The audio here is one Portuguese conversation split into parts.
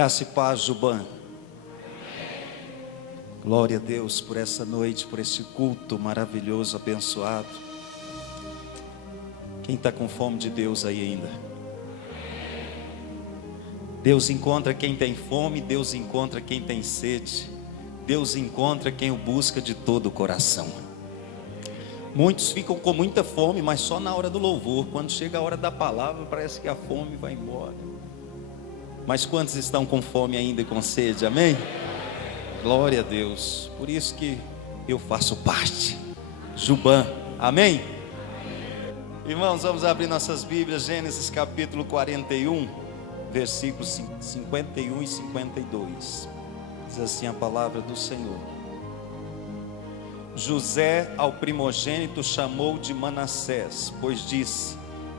Graça e paz, Juban. Glória a Deus por essa noite, por esse culto maravilhoso, abençoado. Quem está com fome de Deus aí ainda? Deus encontra quem tem fome, Deus encontra quem tem sede, Deus encontra quem o busca de todo o coração. Muitos ficam com muita fome, mas só na hora do louvor. Quando chega a hora da palavra, parece que a fome vai embora. Mas quantos estão com fome ainda e com sede? Amém? Glória a Deus. Por isso que eu faço parte. Juban. Amém? Irmãos, vamos abrir nossas Bíblias. Gênesis capítulo 41, versículos 51 e 52. Diz assim a palavra do Senhor: José ao primogênito chamou de Manassés, pois disse: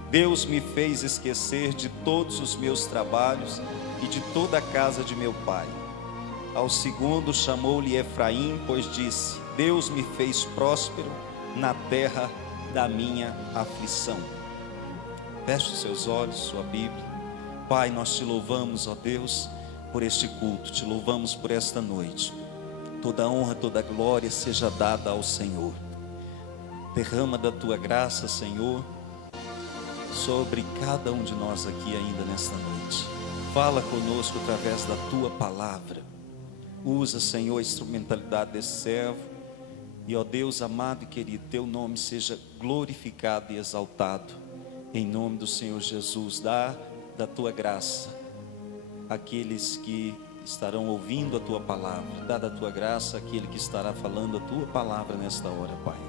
Deus me fez esquecer de todos os meus trabalhos e de toda a casa de meu pai. Ao segundo chamou-lhe Efraim, pois disse: Deus me fez próspero na terra da minha aflição. Feche os seus olhos, sua Bíblia. Pai, nós te louvamos, ó Deus, por este culto, te louvamos por esta noite. Toda honra, toda glória seja dada ao Senhor. Derrama da tua graça, Senhor, sobre cada um de nós aqui ainda nesta noite. Fala conosco através da tua palavra. Usa, Senhor, a instrumentalidade desse servo. E, ó Deus amado e querido, teu nome seja glorificado e exaltado. Em nome do Senhor Jesus, dá da tua graça àqueles que estarão ouvindo a tua palavra. Dá da tua graça àquele que estará falando a tua palavra nesta hora, Pai.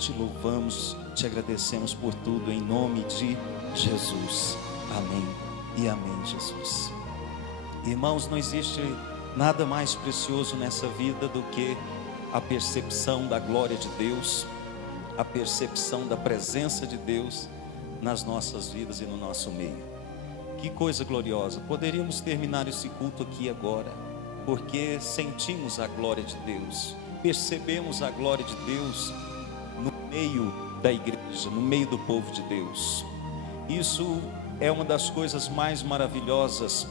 Te louvamos, te agradecemos por tudo, em nome de Jesus. Amém e amém, Jesus. Irmãos, não existe nada mais precioso nessa vida do que a percepção da glória de Deus, a percepção da presença de Deus nas nossas vidas e no nosso meio. Que coisa gloriosa. Poderíamos terminar esse culto aqui agora, porque sentimos a glória de Deus, percebemos a glória de Deus no meio da igreja, no meio do povo de Deus. Isso é uma das coisas mais maravilhosas,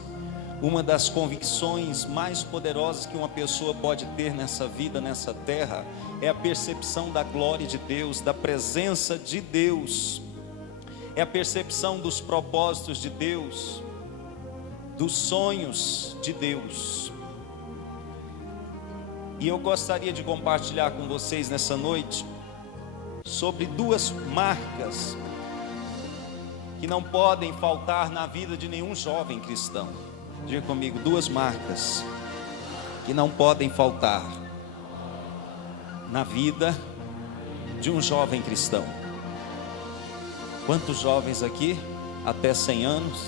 uma das convicções mais poderosas que uma pessoa pode ter nessa vida, nessa terra, é a percepção da glória de Deus, da presença de Deus, é a percepção dos propósitos de Deus, dos sonhos de Deus. E eu gostaria de compartilhar com vocês nessa noite sobre duas marcas que não podem faltar na vida de nenhum jovem cristão. Diga comigo, duas marcas que não podem faltar na vida de um jovem cristão. Quantos jovens aqui? Até 100 anos.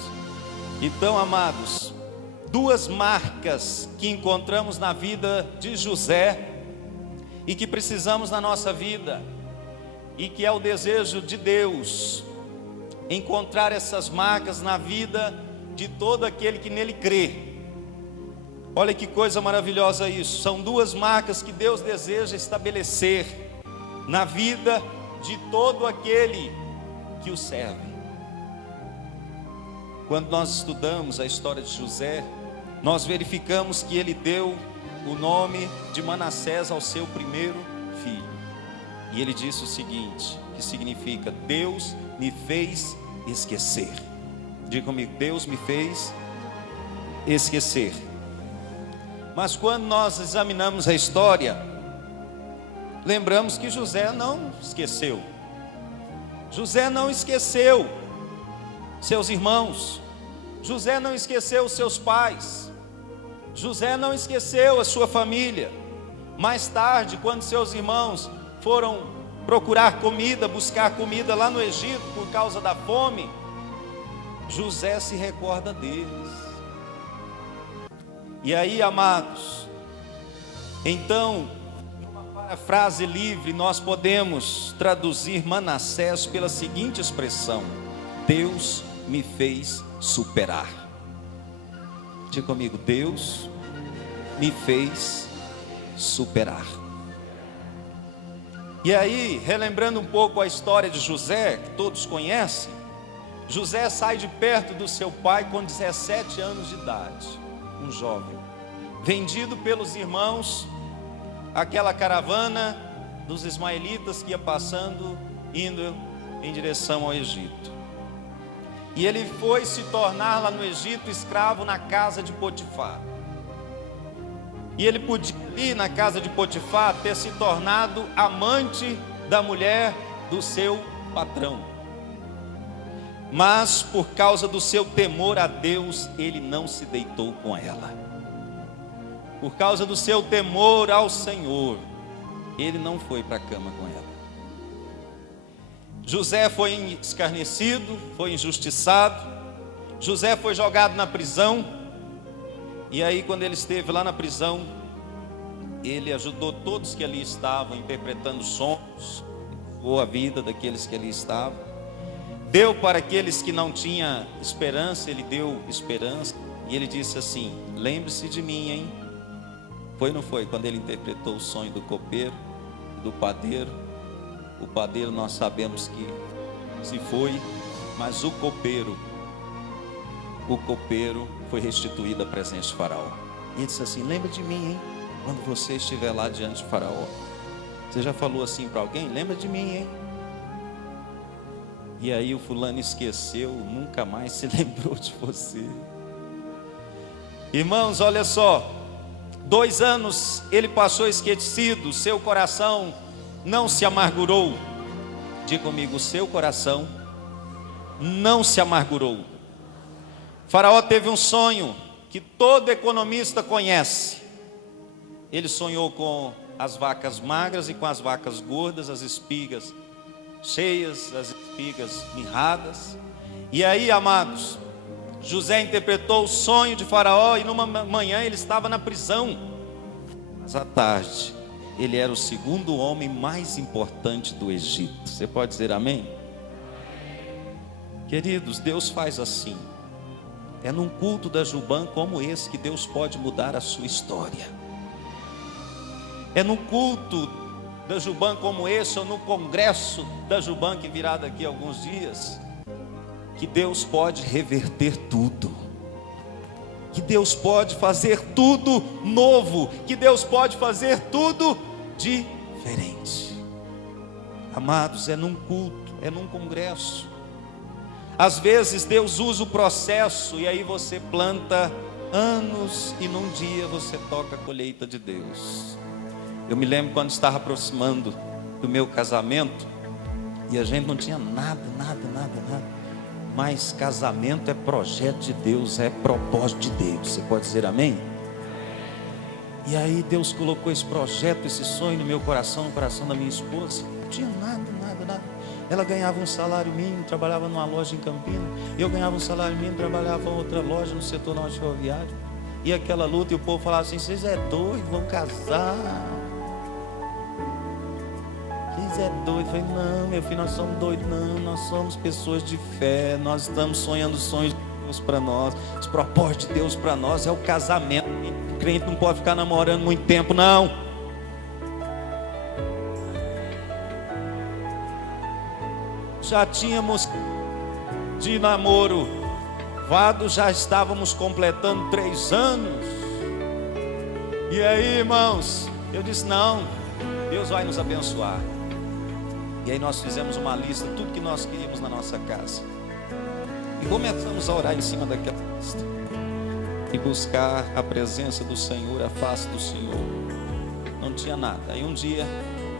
Então, amados, duas marcas que encontramos na vida de José e que precisamos na nossa vida, e que é o desejo de Deus encontrar essas marcas na vida de todo aquele que nele crê. Olha que coisa maravilhosa isso. São duas marcas que Deus deseja estabelecer na vida de todo aquele que o serve. Quando nós estudamos a história de José, nós verificamos que ele deu o nome de Manassés ao seu primeiro filho. E ele disse o seguinte, que significa: Deus me fez esquecer. Diga comigo, Deus me fez esquecer. Mas quando nós examinamos a história, lembramos que José não esqueceu. José não esqueceu seus irmãos. José não esqueceu seus pais. José não esqueceu a sua família. Mais tarde, quando seus irmãos foram procurar comida, buscar comida lá no Egito por causa da fome, José se recorda deles. E aí, amados, então, numa parafrase livre, nós podemos traduzir Manassés pela seguinte expressão: Deus me fez superar. Diga comigo, Deus me fez superar. E aí, relembrando um pouco a história de José, que todos conhecem, José sai de perto do seu pai com 17 anos de idade. um jovem, vendido pelos irmãos, aquela caravana dos ismaelitas que ia passando, indo em direção ao Egito. E ele foi se tornar lá no Egito escravo na casa de Potifar. E ele podia ir na casa de Potifar ter se tornado amante da mulher do seu patrão. Mas por causa do seu temor a Deus, ele não se deitou com ela. Por causa do seu temor ao Senhor, ele não foi para a cama com ela. José foi escarnecido, foi injustiçado. José foi jogado na prisão. E aí, quando ele esteve lá na prisão, ele ajudou todos que ali estavam, interpretando sonhos, salvou a vida daqueles que ali estavam. Deu para aqueles que não tinham esperança, ele deu esperança. E ele disse assim: lembre-se de mim, hein? Foi ou não foi? Quando ele interpretou o sonho do copeiro, do padeiro. O padeiro nós sabemos que se foi, mas o copeiro foi restituído à presença de Faraó. E ele disse assim: lembra de mim, hein? Quando você estiver lá diante de Faraó. Você já falou assim para alguém? Lembra de mim, hein? E aí o fulano esqueceu, nunca mais se lembrou de você. Irmãos, olha só, 2 anos ele passou esquecido, seu coração não se amargurou. Diga comigo, o seu coração não se amargurou. Faraó teve um sonho que todo economista conhece. Ele sonhou com as vacas magras e com as vacas gordas, as espigas cheias, as espigas mirradas. E aí, amados, José interpretou o sonho de Faraó e numa manhã ele estava na prisão. Mas à tarde, ele era o segundo homem mais importante do Egito. Você pode dizer amém? Queridos, Deus faz assim. É num culto da Juban como esse que Deus pode mudar a sua história. É num culto da Juban como esse, ou no congresso da Juban que virá daqui a alguns dias, que Deus pode reverter tudo, que Deus pode fazer tudo novo, que Deus pode fazer tudo diferente. Amados, é num culto, é num congresso. Às vezes Deus usa o processo e aí você planta anos e num dia você toca a colheita de Deus. Eu me lembro quando estava aproximando do meu casamento e a gente não tinha nada. Mas casamento é projeto de Deus, é propósito de Deus. Você pode dizer amém? E aí Deus colocou esse projeto, esse sonho no meu coração, no coração da minha esposa. Não tinha nada. Ela ganhava um salário mínimo, trabalhava numa loja em Campinas. Eu ganhava um salário mínimo, trabalhava em outra loja no setor norte ferroviário. E aquela luta, e o povo falava assim: vocês é doido, vão casar. Vocês é doido. Eu falei: não, meu filho, nós somos doidos, não. Nós somos pessoas de fé. Nós estamos sonhando sonhos de Deus para nós. Os propósitos de Deus para nós é o casamento. O crente não pode ficar namorando muito tempo, não. Já tínhamos de namoro vado, já estávamos completando 3 anos. E aí, irmãos, eu disse: não, Deus vai nos abençoar. E aí nós fizemos uma lista, tudo que nós queríamos na nossa casa, e começamos a orar em cima daquela lista e buscar a presença do Senhor, a face do Senhor. Não tinha nada. Aí um dia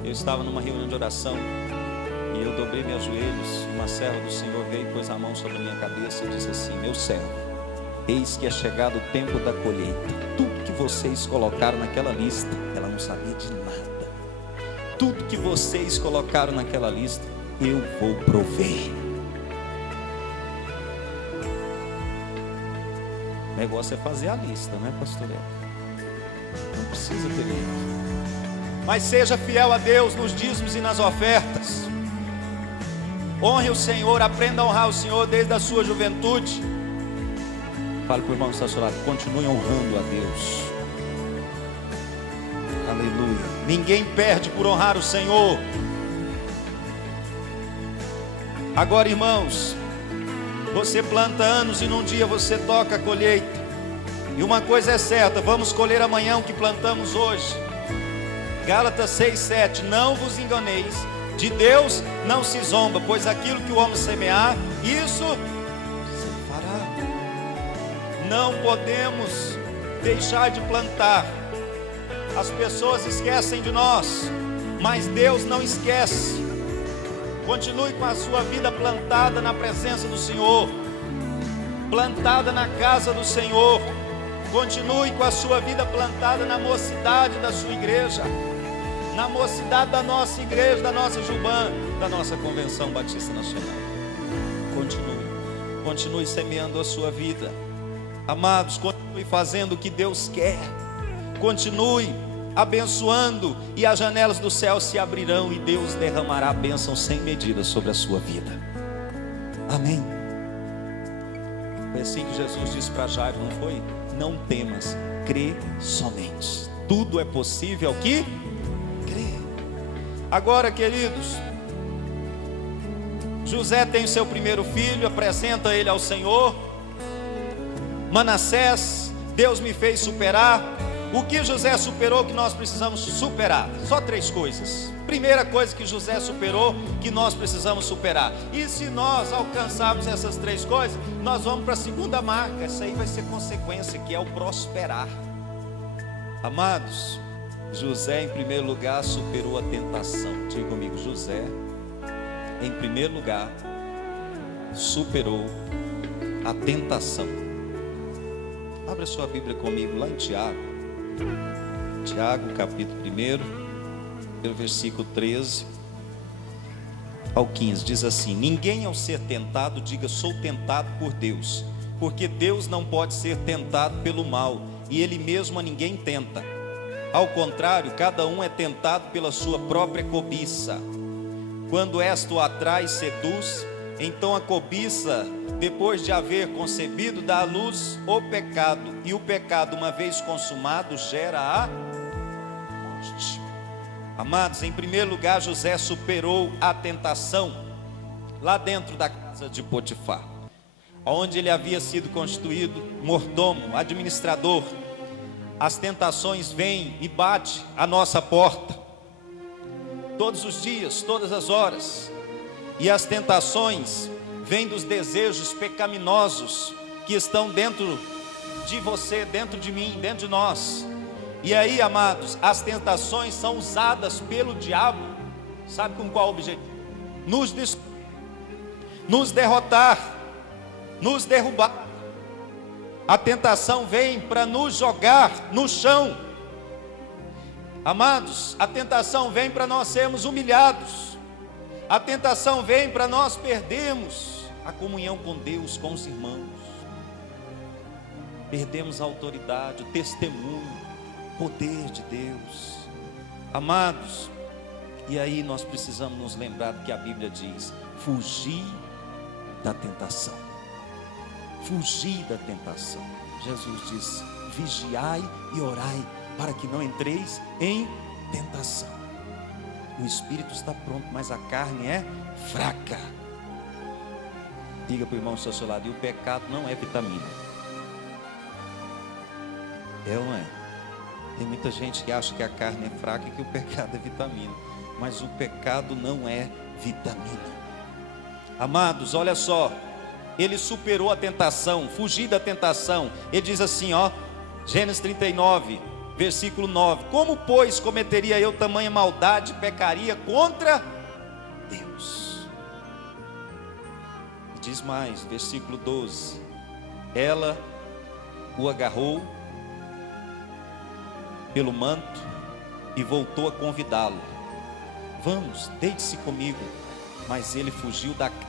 eu estava numa reunião de oração e eu dobrei meus joelhos. Uma serva do Senhor veio e pôs a mão sobre a minha cabeça e disse assim: meu servo, eis que é chegado o tempo da colheita. Tudo que vocês colocaram naquela lista, ela não sabia de nada. Tudo que vocês colocaram naquela lista, eu vou prover. O negócio é fazer a lista, né, pastor? Não precisa ter medo. Mas seja fiel a Deus nos dízimos e nas ofertas. Honre o Senhor, aprenda a honrar o Senhor desde a sua juventude. Fale para o irmão que está ao seu lado: continue honrando a Deus. Aleluia. Ninguém perde por honrar o Senhor. Agora, irmãos, você planta anos e num dia você toca a colheita. E uma coisa é certa, vamos colher amanhã o que plantamos hoje. Gálatas 6:7, não vos enganeis, de Deus não se zomba, pois aquilo que o homem semear, isso se fará. Não podemos deixar de plantar. As pessoas esquecem de nós, mas Deus não esquece. Continue com a sua vida plantada na presença do Senhor, plantada na casa do Senhor. Continue com a sua vida plantada na mocidade da sua igreja, na mocidade da nossa igreja, da nossa Juban, da nossa Convenção Batista Nacional. Continue semeando a sua vida. Amados, continue fazendo o que Deus quer. Continue abençoando, e as janelas do céu se abrirão, e Deus derramará bênção sem medida sobre a sua vida. Amém. Foi assim que Jesus disse para Jairo, não foi? Não temas, crê somente. Tudo é possível ao que crê. Agora, queridos, José tem o seu primeiro filho, apresenta ele ao Senhor. Manassés, Deus me fez superar. O que José superou que nós precisamos superar? Só 3 coisas. Primeira coisa que José superou, que nós precisamos superar. E se nós alcançarmos essas 3 coisas, nós vamos para a segunda marca. Essa aí vai ser consequência, que é o prosperar. Amados, José em primeiro lugar superou a tentação. Diga comigo, José em primeiro lugar superou a tentação. Abra sua Bíblia comigo lá em Tiago. Tiago, capítulo 1, versículo 13 ao 15, diz assim: ninguém ao ser tentado diga sou tentado por Deus, porque Deus não pode ser tentado pelo mal, e Ele mesmo a ninguém tenta. Ao contrário, cada um é tentado pela sua própria cobiça. Quando esta o atrai e seduz, então a cobiça, depois de haver concebido, dá à luz o pecado, e o pecado, uma vez consumado, gera a morte. Amados, em primeiro lugar, José superou a tentação lá dentro da casa de Potifar, onde ele havia sido constituído mordomo, administrador. As tentações vêm e batem à nossa porta, todos os dias, todas as horas. E as tentações vêm dos desejos pecaminosos que estão dentro de você, dentro de mim, dentro de nós. E aí, amados, as tentações são usadas pelo diabo, sabe com qual objetivo? Nos derrotar, nos derrubar. A tentação vem para nos jogar no chão. Amados, a tentação vem para nós sermos humilhados. A tentação vem para nós perdermos a comunhão com Deus, com os irmãos. Perdemos a autoridade, o testemunho, o poder de Deus. Amados, e aí nós precisamos nos lembrar do que a Bíblia diz: fugir da tentação. Fugir da tentação. Jesus disse: vigiai e orai, para que não entreis em tentação. O espírito está pronto, mas a carne é fraca. Diga para o irmão ao seu lado: e o pecado não é vitamina. É ou não é? Tem muita gente que acha que a carne é fraca e que o pecado é vitamina. Mas o pecado não é vitamina. Amados, olha só. Ele superou a tentação, fugiu da tentação. Ele diz assim, ó, Gênesis 39, versículo 9: como, pois, cometeria eu tamanha maldade, pecaria contra Deus? Diz mais, versículo 12: ela o agarrou pelo manto e voltou a convidá-lo: vamos, deite-se comigo. Mas ele fugiu da casa,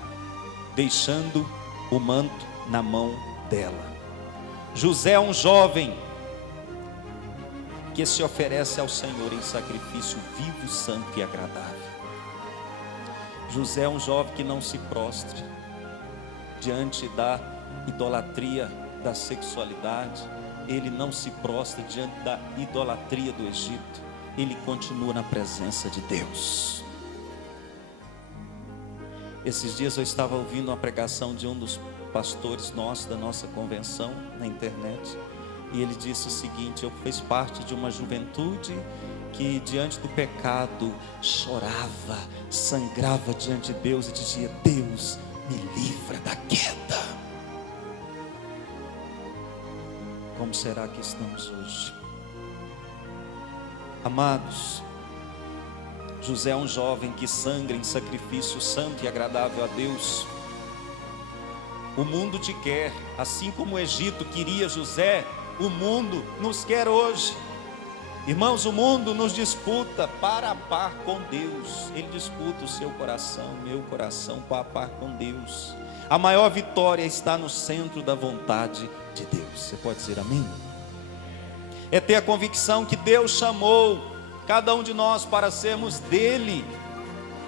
deixando o manto na mão dela. José é um jovem que se oferece ao Senhor em sacrifício vivo, santo e agradável. José é um jovem que não se prostre diante da idolatria da sexualidade. Ele não se prostra diante da idolatria do Egito. Ele continua na presença de Deus. Esses dias eu estava ouvindo uma pregação de um dos pastores nossos, da nossa convenção, na internet. E ele disse o seguinte: eu fiz parte de uma juventude que diante do pecado chorava, sangrava diante de Deus e dizia: Deus, me livra da queda. Como será que estamos hoje? Amados, José é um jovem que sangra em sacrifício santo e agradável a Deus. O mundo te quer, assim como o Egito queria José, o mundo nos quer hoje. Irmãos, o mundo nos disputa par a par com Deus. Ele disputa o seu coração, meu coração, par a par com Deus. A maior vitória está no centro da vontade de Deus. Você pode dizer amém? É ter a convicção que Deus chamou cada um de nós para sermos dele.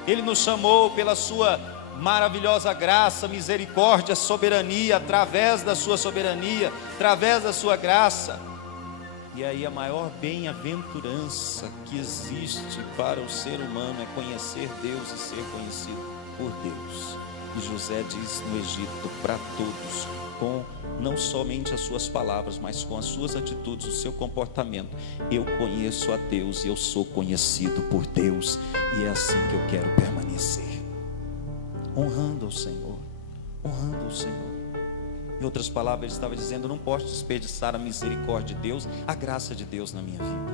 Ele nos chamou pela sua maravilhosa graça, misericórdia, soberania, através da sua soberania, através da sua graça. E aí a maior bem-aventurança que existe para o ser humano é conhecer Deus e ser conhecido por Deus. E José diz no Egito para todos, com não somente as suas palavras, mas com as suas atitudes, o seu comportamento: eu conheço a Deus e eu sou conhecido por Deus, e é assim que eu quero permanecer, honrando ao Senhor, honrando ao Senhor. Em outras palavras, ele estava dizendo: eu não posso desperdiçar a misericórdia de Deus, a graça de Deus na minha vida.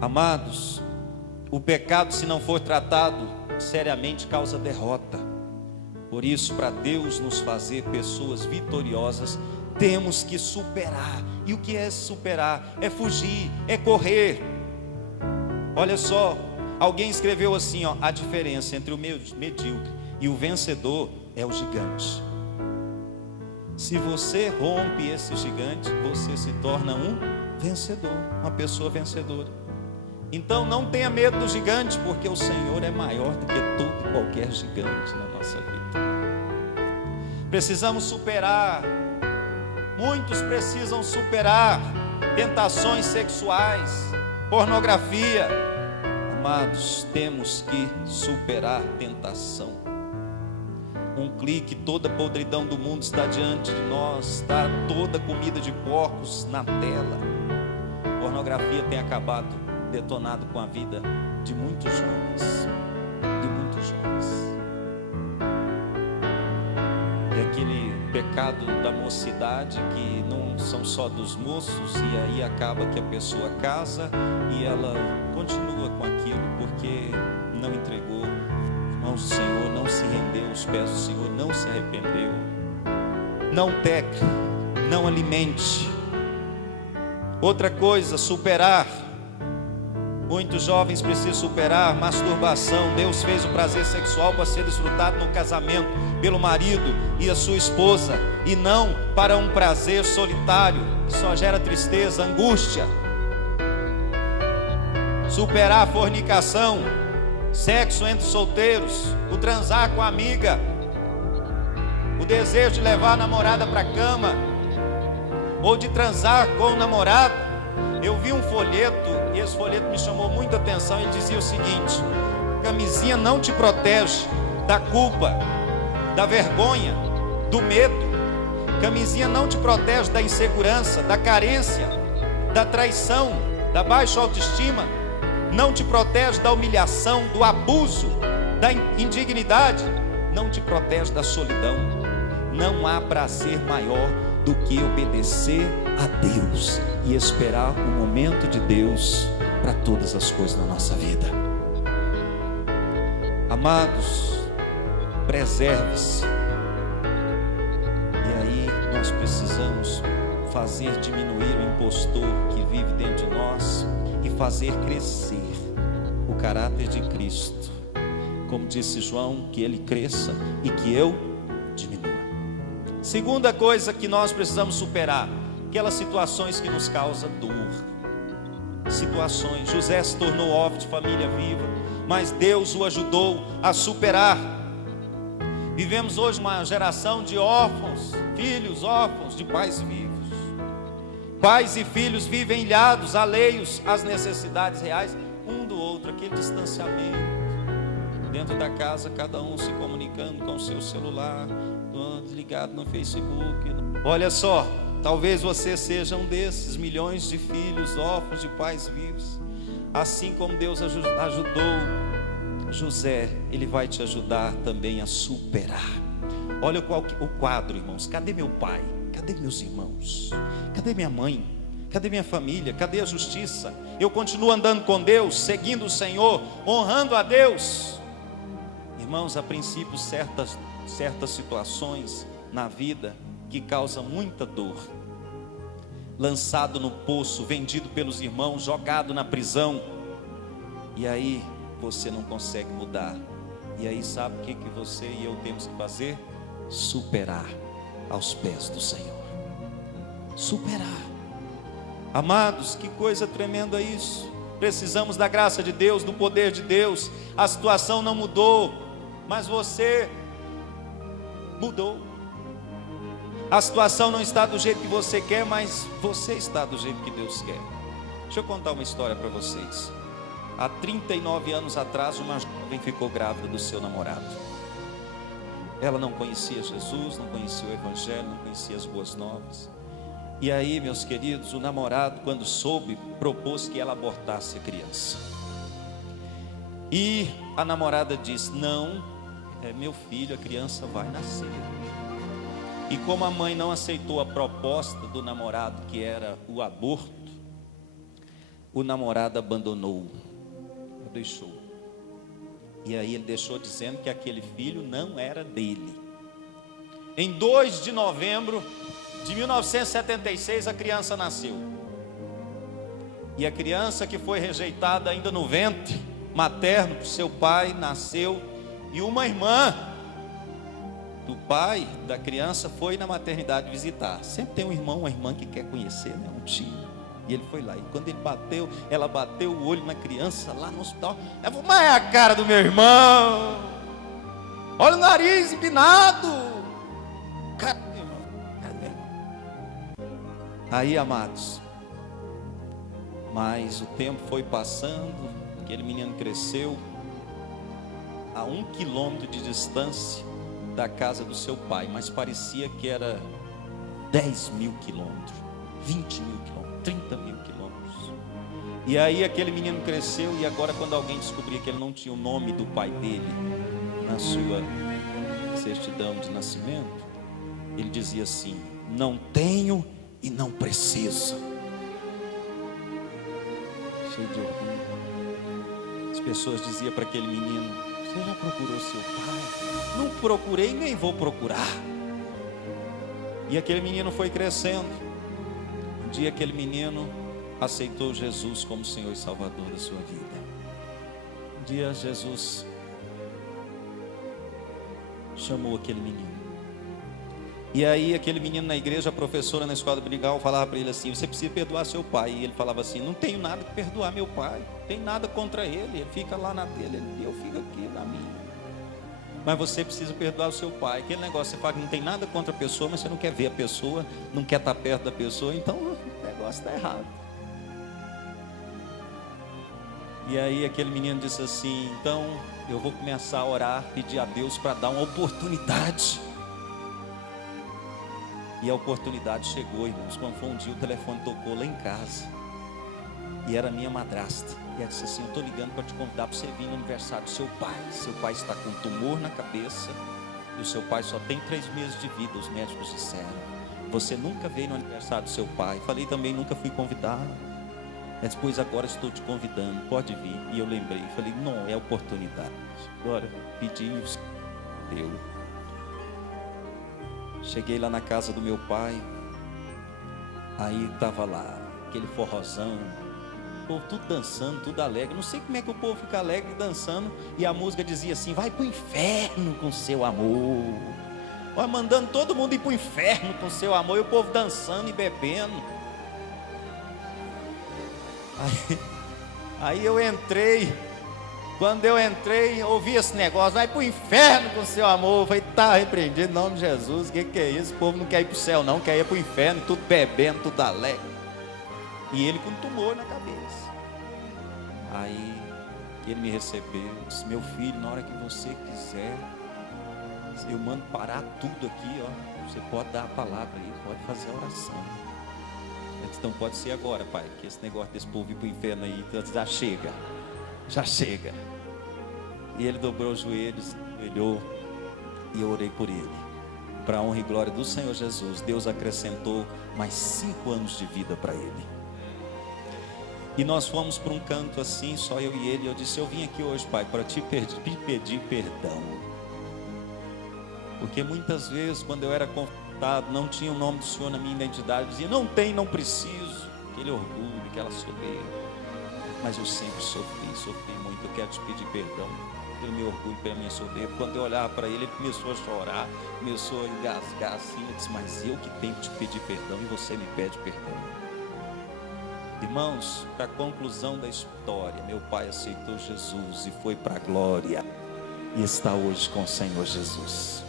Amados, o pecado, se não for tratado seriamente, causa derrota. Por isso, para Deus nos fazer pessoas vitoriosas, temos que superar. E o que é superar? É fugir, é correr. Olha só, alguém escreveu assim, ó: a diferença entre o medíocre e o vencedor é o gigante. Se você rompe esse gigante, você se torna um vencedor, uma pessoa vencedora. Então não tenha medo do gigante, porque o Senhor é maior do que todo e qualquer gigante na nossa vida. Precisamos superar, muitos precisam superar tentações sexuais, pornografia. Amados, temos que superar tentação. Um clique, toda a podridão do mundo está diante de nós, está toda a comida de porcos na tela. Pornografia tem acabado, detonado com a vida de muitos jovens, de muitos jovens. E aquele pecado da mocidade que não são só dos moços, e aí acaba que a pessoa casa e ela continua com aquilo porque não entregou mãos do Senhor, não se rendeu aos pés do Senhor, não se arrependeu. Não peque, não alimente. Outra coisa, superar. Muitos jovens precisam superar masturbação. Deus fez o prazer sexual para ser desfrutado no casamento pelo marido e a sua esposa, e não para um prazer solitário que só gera tristeza, angústia. Superar a fornicação, sexo entre solteiros, o transar com a amiga, o desejo de levar a namorada para a cama, ou de transar com o namorado. Eu vi um folheto, e esse folheto me chamou muita atenção. Ele dizia o seguinte: camisinha não te protege da culpa, da vergonha, do medo. Camisinha não te protege da insegurança, da carência, da traição, da baixa autoestima. Não te protege da humilhação, do abuso, da indignidade. Não te protege da solidão. Não há prazer maior do que obedecer a Deus e esperar o momento de Deus para todas as coisas na nossa vida. Amados, preserve-se. E aí nós precisamos fazer diminuir o impostor que vive dentro de nós e fazer crescer o caráter de Cristo. Como disse João, que ele cresça e que eu diminua. Segunda coisa que nós precisamos superar: aquelas situações que nos causam dor. Situações. José se tornou órfão de família viva, mas Deus o ajudou a superar. Vivemos hoje uma geração de órfãos, filhos órfãos de pais vivos. Pais e filhos vivem ilhados, alheios às necessidades reais um do outro, aquele distanciamento. Dentro da casa, cada um se comunicando com o seu celular, ligado no Facebook. Olha só, Talvez você seja um desses milhões de filhos órfãos de pais vivos. Assim como Deus ajudou José, Ele vai te ajudar também a superar. Olha o quadro, irmãos. Cadê meu pai? Cadê meus irmãos? Cadê minha mãe? Cadê minha família? Cadê a justiça? Eu continuo andando com Deus, seguindo o Senhor, honrando a Deus. Irmãos, a princípio certas situações na vida que causam muita dor. Lançado no poço, vendido pelos irmãos, jogado na prisão. E aí você não consegue mudar. E aí sabe o que você e eu temos que fazer? Superar aos pés do Senhor. Superar. Amados, que coisa tremenda isso. Precisamos da graça de Deus, do poder de Deus. A situação não mudou, mas você mudou. A situação não está do jeito que você quer, mas você está do jeito que Deus quer. Deixa eu contar uma história para vocês. Há 39 anos atrás, uma jovem ficou grávida do seu namorado. Ela não conhecia Jesus, não conhecia o Evangelho, não conhecia as boas novas. E aí, meus queridos, o namorado, quando soube, propôs que ela abortasse a criança. E a namorada disse: não, é meu filho, a criança vai nascer. E como a mãe não aceitou a proposta do namorado, que era o aborto, o namorado abandonou, o deixou. E aí ele deixou dizendo que aquele filho não era dele. Em 2 de novembro de 1976 a criança nasceu. E a criança, que foi rejeitada ainda no ventre materno por seu pai, nasceu. E uma irmã do pai da criança foi na maternidade visitar. Sempre tem um irmão, uma irmã que quer conhecer, né? Um tio. E ele foi lá, e quando ela bateu o olho na criança lá no hospital, ela falou: mas é a cara do meu irmão, olha o nariz empinado, cara do meu irmão. Aí, amados, mas o tempo foi passando, aquele menino cresceu a 1 quilômetro de distância da casa do seu pai, mas parecia que era 10 mil quilômetros, 20 mil quilômetros, 30 mil quilômetros. E aí aquele menino cresceu, e agora quando alguém descobria que ele não tinha o nome do pai dele na sua certidão de nascimento, ele dizia assim: não tenho e não preciso. Cheio de orgulho. As pessoas diziam para aquele menino: você já procurou seu pai? Não procurei, nem vou procurar. E aquele menino foi crescendo. Um dia aquele menino aceitou Jesus como Senhor e Salvador da sua vida. Um dia Jesus chamou aquele menino. E aí aquele menino na igreja, a professora na escola dominical falava para ele assim: você precisa perdoar seu pai. E ele falava assim: não tenho nada que perdoar meu pai, não tem nada contra ele fica lá na dele, eu fico aqui na minha. Mas você precisa perdoar o seu pai. Aquele negócio, você fala que não tem nada contra a pessoa, mas você não quer ver a pessoa, não quer estar perto da pessoa, então o negócio está errado. E aí aquele menino disse assim: então eu vou começar a orar, pedir a Deus para dar uma oportunidade. E a oportunidade chegou, irmãos. Quando foi um dia, o telefone tocou lá em casa, e era minha madrasta. E ela disse assim: eu estou ligando para te convidar para você vir no aniversário do seu pai. Seu pai está com tumor na cabeça, e o seu pai só tem 3 meses de vida, os médicos disseram. Você nunca veio no aniversário do seu pai. Falei também, nunca fui convidado. Ela disse: pois agora estou te convidando, pode vir. E eu lembrei, falei: não, é oportunidade. Agora pedi, deu. Cheguei lá na casa do meu pai. Aí estava lá aquele forrozão, o povo tudo dançando, tudo alegre. Não sei como é que o povo fica alegre dançando, e a música dizia assim: vai para o inferno com seu amor. Vai mandando todo mundo ir para o inferno com seu amor, e o povo dançando e bebendo. Aí eu entrei. Quando eu entrei, ouvi esse negócio: vai para o inferno com seu amor. Eu falei: tá repreendido em nome de Jesus. O que é isso? O povo não quer ir para o céu não, quer ir para o inferno, tudo bebendo, tudo alegre. E ele com tumor na cabeça. Aí ele me recebeu, disse: meu filho, na hora que você quiser, Eu mando parar tudo aqui, ó. Você pode dar a palavra aí, pode fazer a oração. Então pode ser agora, pai, que esse negócio desse povo ir para o inferno aí já chega. Já chega. E ele dobrou os joelhos, olhou, e eu orei por ele. Para a honra e glória do Senhor Jesus, Deus acrescentou mais 5 anos de vida para ele. E nós fomos para um canto assim, só eu e ele. Eu disse: eu vim aqui hoje, pai, para te pedir perdão. Porque muitas vezes, quando eu era confrontado, não tinha o nome do Senhor na minha identidade. Eu dizia: não tem, não preciso. Aquele orgulho, aquela soberba. Mas eu sempre sofri muito. Eu quero te pedir perdão pelo meu orgulho, pela minha soberba. Quando eu olhava para ele, ele começou a chorar, começou a engasgar assim. Eu disse: mas eu que tenho que te pedir perdão e você me pede perdão. Irmãos, para a conclusão da história, meu pai aceitou Jesus e foi para a glória, e está hoje com o Senhor Jesus.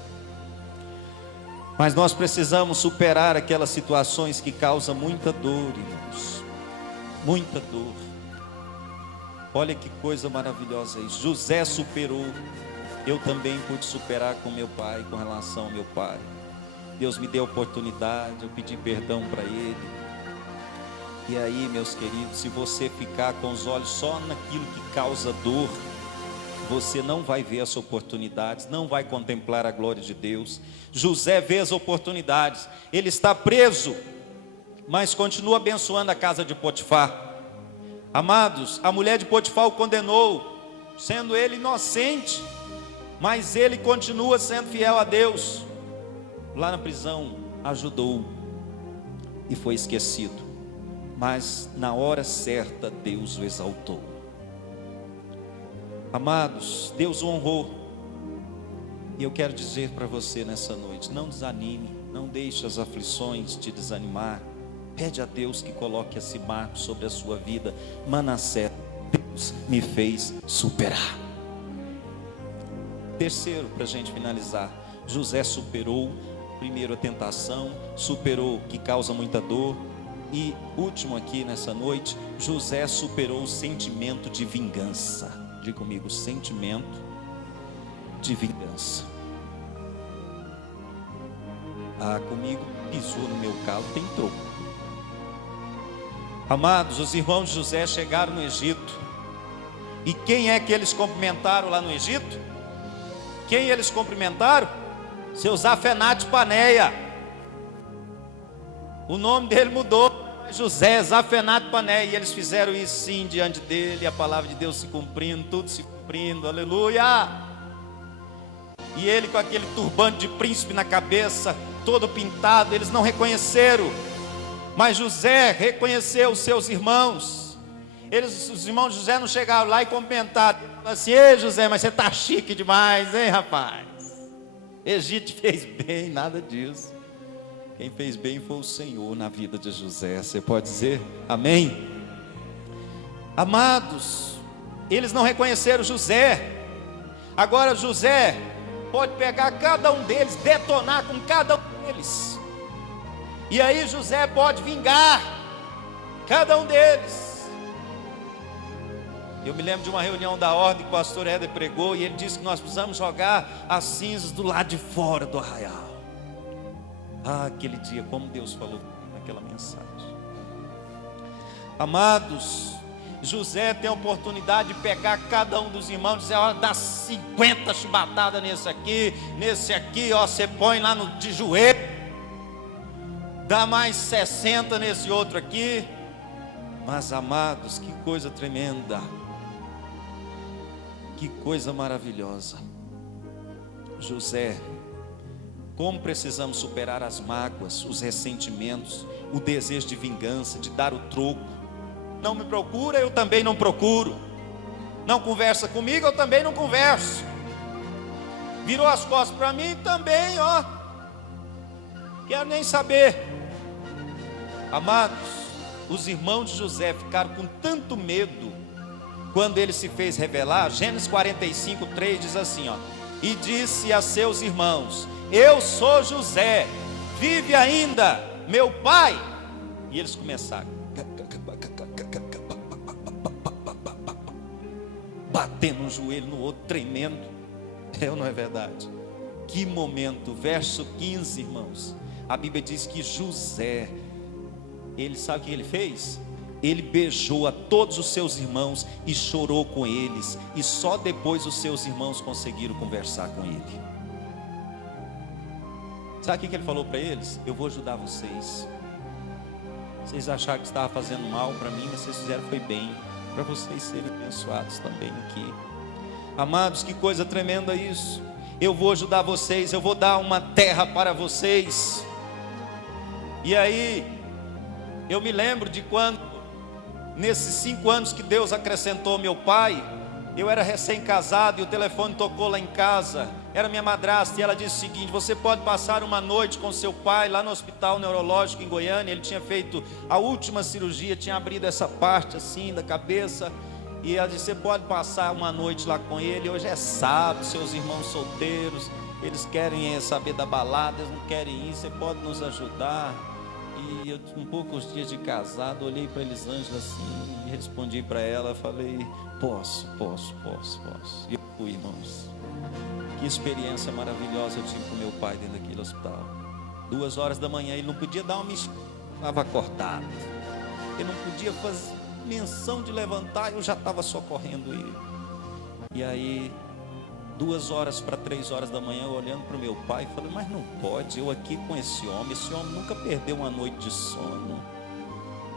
Mas nós precisamos superar aquelas situações que causam muita dor, irmãos, muita dor. Olha que coisa maravilhosa isso. José superou. Eu também pude superar com meu pai, com relação ao meu pai. Deus me deu oportunidade, eu pedi perdão para ele. E aí, meus queridos, se você ficar com os olhos só naquilo que causa dor, você não vai ver as oportunidades, não vai contemplar a glória de Deus. José vê as oportunidades. Ele está preso, mas continua abençoando a casa de Potifar. Amados, a mulher de Potifar o condenou, sendo ele inocente, mas ele continua sendo fiel a Deus. Lá na prisão ajudou e foi esquecido. Mas na hora certa Deus o exaltou. Amados, Deus o honrou. E eu quero dizer para você nessa noite: não desanime, não deixe as aflições te desanimar. Pede a Deus que coloque esse marco sobre a sua vida. Manassés, Deus me fez superar. Terceiro, para a gente finalizar, José superou primeiro a tentação, superou o que causa muita dor. E último aqui nessa noite, José superou o sentimento de vingança. Diga comigo: sentimento de vingança. Comigo pisou no meu calo, tem troco. Amados, os irmãos de José chegaram no Egito. E quem é que eles cumprimentaram lá no Egito? Quem eles cumprimentaram? Seu Zafenate Paneia. O nome dele mudou. José, Zafenate Paneia. E eles fizeram isso sim diante dele. A palavra de Deus se cumprindo, tudo se cumprindo. Aleluia. E ele com aquele turbante de príncipe na cabeça, todo pintado. Eles não reconheceram. Mas José reconheceu os seus irmãos. Os irmãos de José não chegaram lá e cumprimentaram. Falaram assim: ei José, mas você está chique demais, hein rapaz? Egito fez bem, nada disso. Quem fez bem foi o Senhor na vida de José. Você pode dizer amém? Amados, eles não reconheceram José. Agora José pode pegar cada um deles, detonar com cada um deles. E aí José pode vingar cada um deles. Eu me lembro de uma reunião da ordem que o pastor Éder pregou, e ele disse que nós precisamos jogar as cinzas do lado de fora do arraial. Aquele dia, como Deus falou naquela mensagem. Amados, José tem a oportunidade de pegar cada um dos irmãos e dizer: ó, dá 50 chibatadas nesse aqui, ó, você põe lá de joelho, dá mais 60 nesse outro aqui. Mas amados, que coisa tremenda, que coisa maravilhosa. José, como precisamos superar as mágoas, os ressentimentos, o desejo de vingança, de dar o troco. Não me procura, eu também não procuro. Não conversa comigo, eu também não converso. Virou as costas para mim, também, ó, quero nem saber. Amados, os irmãos de José ficaram com tanto medo quando ele se fez revelar. Gênesis 45:3 diz assim, ó: e disse a seus irmãos: eu sou José, vive ainda meu pai? E eles começaram batendo um joelho no outro, tremendo. É ou não é verdade? Que momento, verso 15, irmãos. A Bíblia diz que José, ele sabe o que ele fez? Ele beijou a todos os seus irmãos e chorou com eles. E só depois os seus irmãos conseguiram conversar com ele. Sabe o que ele falou para eles? Eu vou ajudar vocês. Vocês acharam que estava fazendo mal para mim, mas vocês fizeram foi bem, para vocês serem abençoados também aqui. Amados, que coisa tremenda isso. Eu vou ajudar vocês, eu vou dar uma terra para vocês. E aí, eu me lembro de quando, nesses 5 anos que Deus acrescentou meu pai, eu era recém-casado e o telefone tocou lá em casa. Era minha madrasta e ela disse o seguinte: você pode passar uma noite com seu pai lá no hospital neurológico em Goiânia. Ele tinha feito a última cirurgia, tinha abrido essa parte assim da cabeça. E ela disse: você pode passar uma noite lá com ele. Hoje é sábado, seus irmãos solteiros, eles querem saber da balada, eles não querem ir, você pode nos ajudar. E eu, com poucos dias de casado, olhei para Elisângela assim e respondi para ela, falei: posso. E eu fui, irmãos. Que experiência maravilhosa eu tive com meu pai dentro daquele hospital. 2 horas da manhã, ele não podia dar uma estava acordado. Ele não podia fazer menção de levantar, eu já estava socorrendo ele. E aí, 2 horas para 3 horas da manhã, eu olhando para o meu pai, falei: mas não pode, eu aqui com esse homem nunca perdeu uma noite de sono.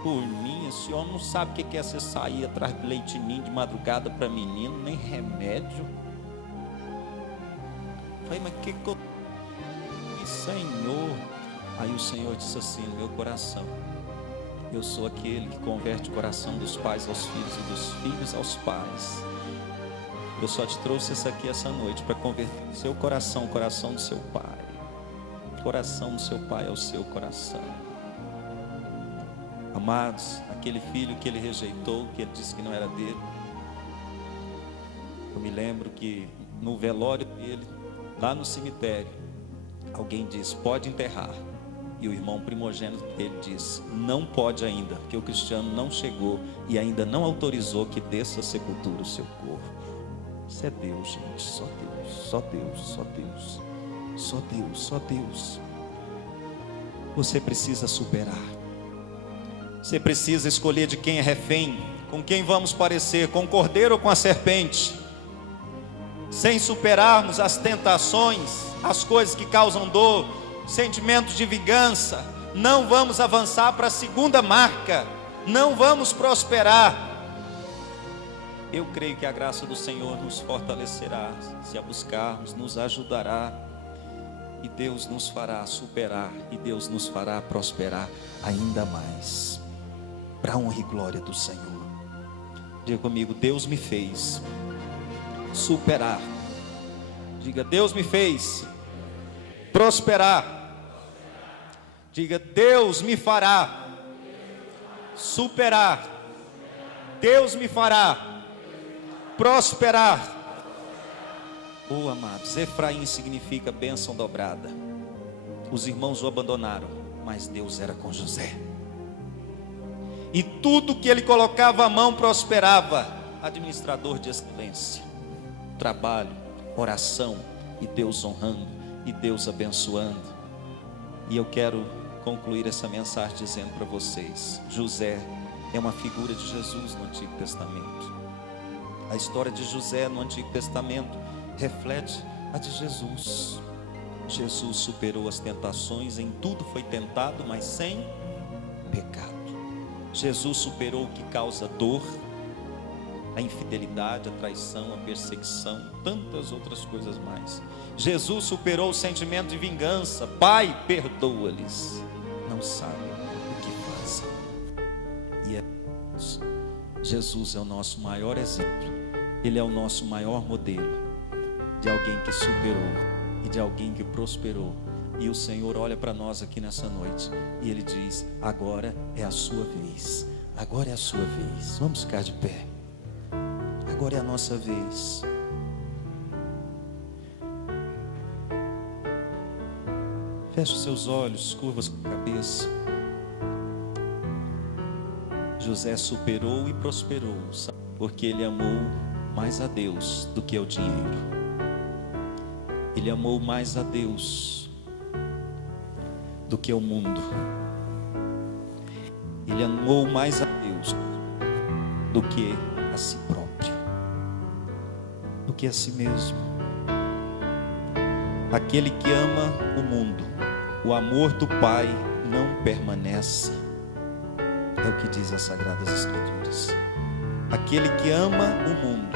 Por mim, esse homem não sabe o que é você sair atrás de leitinho de madrugada para menino, nem remédio. Falei: mas que eu... E Senhor? Aí o Senhor disse assim no meu coração: eu sou aquele que converte o coração dos pais aos filhos e dos filhos aos pais. Eu só te trouxe isso aqui essa noite para converter o seu coração, o coração do seu pai. O coração do seu pai é o seu coração. Amados, aquele filho que ele rejeitou, que ele disse que não era dele. Eu me lembro que no velório dele, lá no cemitério, alguém disse: pode enterrar. E o irmão primogênito dele disse: não pode ainda, porque o cristiano não chegou e ainda não autorizou que desça a sepultura o seu corpo. Isso é Deus, gente. Só Deus, só Deus, só Deus, só Deus, só Deus. Você precisa superar. Você precisa escolher de quem é refém, com quem vamos parecer, com o cordeiro ou com a serpente. Sem superarmos as tentações, as coisas que causam dor, sentimentos de vingança, não vamos avançar para a segunda marca, não vamos prosperar. Eu creio que a graça do Senhor nos fortalecerá, se a buscarmos, nos ajudará, e Deus nos fará superar, e Deus nos fará prosperar ainda mais, para a honra e glória do Senhor. Diga comigo: Deus me fez superar. Diga: Deus me fez prosperar. Diga: Deus me fará superar. Deus me fará prosperar. Oh, amados, Efraim significa bênção dobrada. Os irmãos o abandonaram, mas Deus era com José. E tudo que ele colocava a mão prosperava. Administrador de excelência, trabalho, oração, e Deus honrando, e Deus abençoando. E eu quero concluir essa mensagem dizendo para vocês: José é uma figura de Jesus no Antigo Testamento. A história de José no Antigo Testamento reflete a de Jesus. Jesus superou as tentações, em tudo foi tentado, mas sem pecado. Jesus superou o que causa dor, a infidelidade, a traição, a perseguição, tantas outras coisas mais. Jesus superou o sentimento de vingança. Pai, perdoa-lhes, não sabem o que fazem. E Jesus é o nosso maior exemplo. Ele é o nosso maior modelo de alguém que superou e de alguém que prosperou. E o Senhor olha para nós aqui nessa noite e Ele diz: agora é a sua vez. Agora é a sua vez. Vamos ficar de pé. Agora é a nossa vez. Feche os seus olhos, curva a sua cabeça. José superou e prosperou, porque ele amou mais a Deus do que ao dinheiro. Ele Ele amou mais a Deus do que o mundo. Ele amou mais a Deus do que a si próprio, do que a si mesmo. Aquele que ama o mundo, o amor do Pai não permanece. É o que diz as Sagradas Escrituras. Aquele que ama o mundo,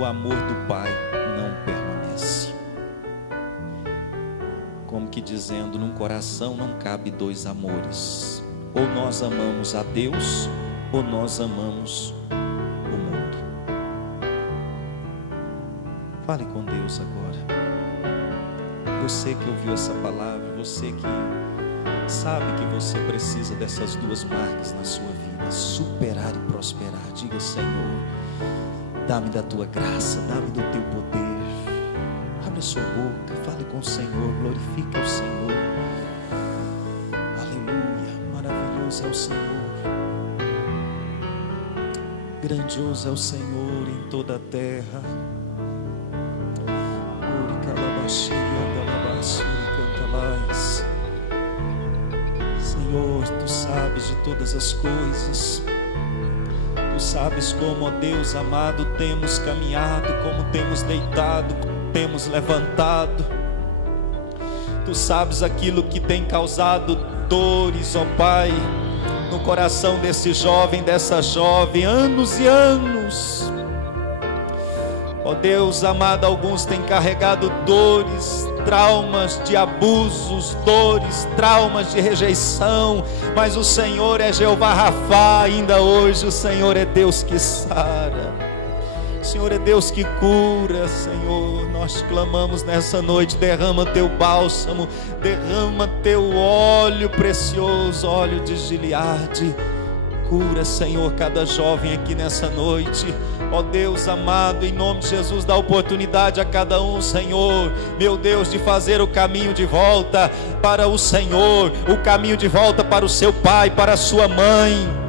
o amor do Pai não permanece. Como que dizendo, num coração não cabe dois amores. Ou nós amamos a Deus, ou nós amamos o mundo. Fale com Deus agora. Você que ouviu essa palavra, você que sabe que você precisa dessas duas marcas na sua vida, superar e prosperar. Diga: Senhor, dá-me da tua graça, dá-me do teu poder. Abre a sua boca, fale com o Senhor, glorifique ao Senhor. Aleluia, maravilhoso é o Senhor. Grandioso é o Senhor em toda a terra. Senhor, Tu sabes de todas as coisas. Tu sabes como, ó Deus amado, temos caminhado, como temos deitado, como temos levantado. Tu sabes aquilo que tem causado dores, ó Pai, no coração desse jovem, dessa jovem, anos e anos. Ó Deus amado, alguns têm carregado dores, traumas de abusos, dores, traumas de rejeição, mas o Senhor é Jeová Rafá. Ainda hoje o Senhor é Deus que sara, o Senhor é Deus que cura. Senhor, nós clamamos nessa noite: derrama teu bálsamo, derrama teu óleo precioso, óleo de Gileade. Cura, Senhor, cada jovem aqui nessa noite. Ó Deus amado, em nome de Jesus, dá oportunidade a cada um, Senhor, meu Deus, de fazer o caminho de volta para o Senhor, o caminho de volta para o seu pai, para a sua mãe.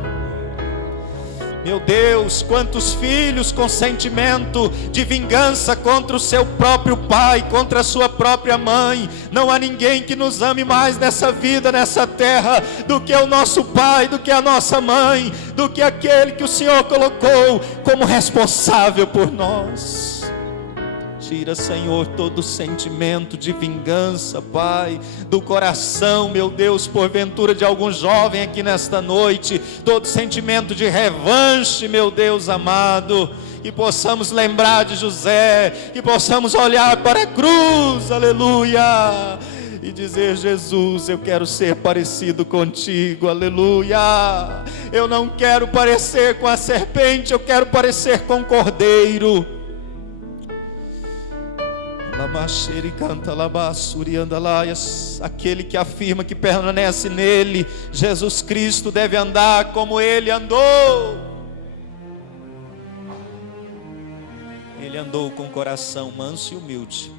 Meu Deus, quantos filhos com sentimento de vingança contra o seu próprio pai, contra a sua própria mãe. Não há ninguém que nos ame mais nessa vida, nessa terra, do que o nosso pai, do que a nossa mãe, do que aquele que o Senhor colocou como responsável por nós. Tira, Senhor, todo sentimento de vingança, Pai, do coração, meu Deus, porventura de algum jovem aqui nesta noite, todo sentimento de revanche, meu Deus amado, que possamos lembrar de José, que possamos olhar para a cruz, aleluia, e dizer: Jesus, eu quero ser parecido contigo, aleluia. Eu não quero parecer com a serpente, eu quero parecer com o cordeiro. Aquele que afirma que permanece nele, Jesus Cristo, deve andar como ele andou. Ele andou com o coração manso e humilde.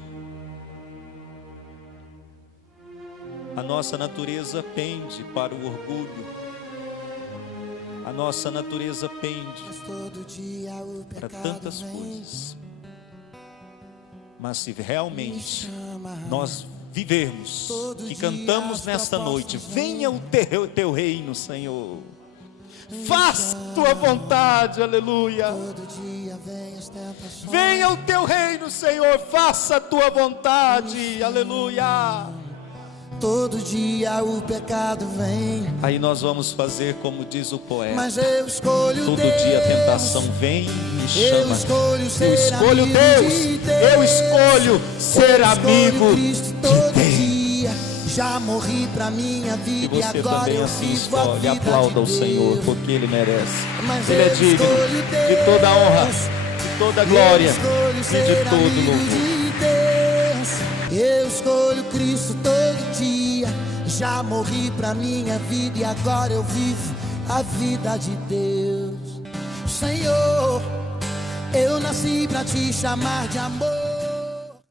A nossa natureza pende para o orgulho, a nossa natureza pende para tantas coisas. Mas se realmente nós vivermos, que cantamos nesta noite: venha o teu reino, Senhor, faça tua vontade, aleluia. Venha o teu reino, Senhor, faça a tua vontade, aleluia. Todo dia o pecado vem. Aí nós vamos fazer como diz o poeta: mas eu escolho todo Deus. dia a tentação vem e me chama. Eu escolho ser eu escolho amigo Deus. de Deus. Eu escolho ser amigo Cristo de todo Deus. dia. Já morri pra minha vida E e você agora também eu assim vivo a escolhe. vida Aplauda o de Senhor, Deus. porque Ele merece. Mas Ele é eu digno escolho de toda a honra, de toda a glória Eu escolho e ser de todo amigo louvor. de Deus. Eu escolho Cristo todo dia. Já morri pra minha vida e agora eu vivo a vida de Deus. Senhor, eu nasci pra te chamar de amor.